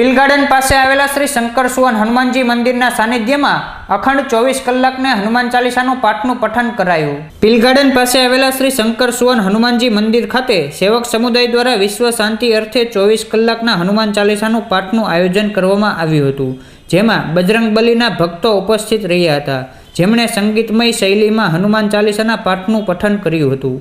Pill garden પાસે આવેલા શ્રી શંકર સુવન હનુમાનજી મંદિરના સાનિધ્યમાં અખંડ ચોવીસ કલાકને હનુમાન ચાલીસાનું પાઠનું પઠન કરાયું. પિલ ગાર્ડન પાસે આવેલા શ્રી શંકર સુવન હનુમાનજી મંદિર ખાતે સેવક સમુદાય દ્વારા વિશ્વ શાંતિ અર્થે ચોવીસ કલાકના હનુમાન ચાલીસાનું પાઠનું આયોજન કરવામાં આવ્યું હતું, જેમાં બજરંગબલીના ભક્તો ઉપસ્થિત રહ્યા હતા. જેમણે સંગીતમય શૈલીમાં હનુમાન ચાલીસાના પાઠનું પઠન કર્યું હતું.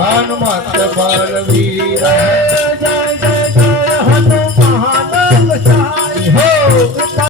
हनुमत बलवीरा। जय जय जय हनुमान हो।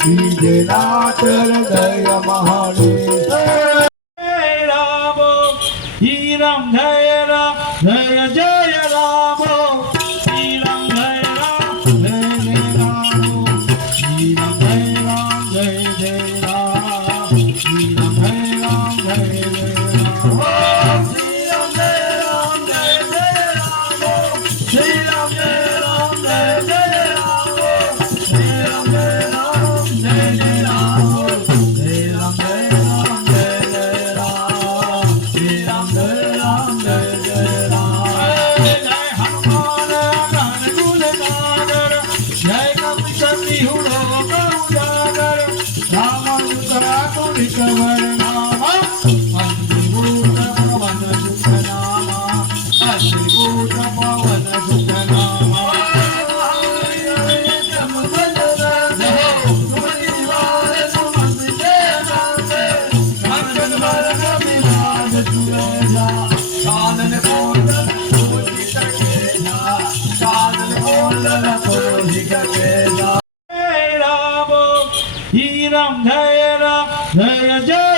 శ్రీవేణాచర దయ మహాళి జయ రామ శ్రీరామ్ జయ రామ జయ జయ రామ శ్రీరామ్ జయ రామ జయ జయ రామ శ్రీరామ్ జయ రామ జయ జయ రామ శ్రీరామ్ జయ రామ జయ జయ రామ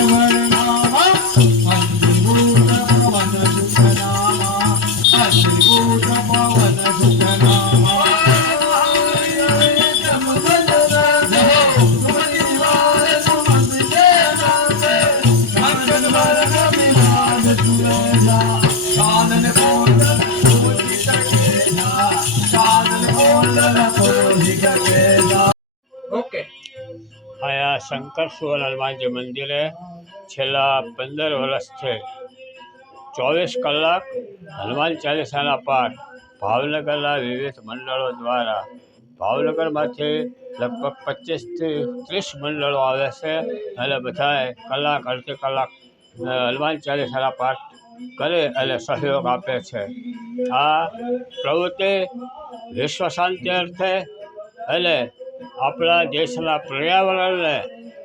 Senhor. આયા શંકર હનુમાનજી મંદિરે છેલ્લા પંદર વર્ષથી ચોવીસ કલાક હનુમાન ચાલીસાના પાઠ ભાવનગરના વિવિધ મંડળો દ્વારા ભાવનગરમાંથી લગભગ પચીસથી ત્રીસ મંડળો આવે છે અને બધાએ કલાક અડધી કલાક હનુમાન ચાલીસાના પાઠ કરે અને સહયોગ આપે છે. આ પ્રવૃત્તિ વિશ્વ શાંતિ અર્થે અને આપણા દેશના પર્યાવરણને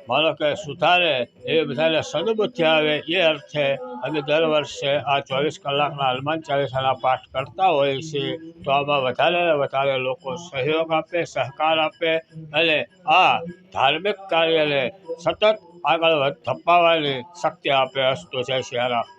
માનો સુધારે એ બધાને સદબુદ્ધિ આવે, એ અર્થે અમે દર વર્ષે આ ચોવીસ કલાકના હનુમાન ચાલીસાના પાઠ કરતા હોઈએ છીએ. તો આમાં વધારે ને વધારે લોકો સહયોગ આપે, સહકાર આપે અને આ ધાર્મિક કાર્યને સતત આગળ ધપાવવાની શક્તિ આપે, અસ્તુ જય સિયારામ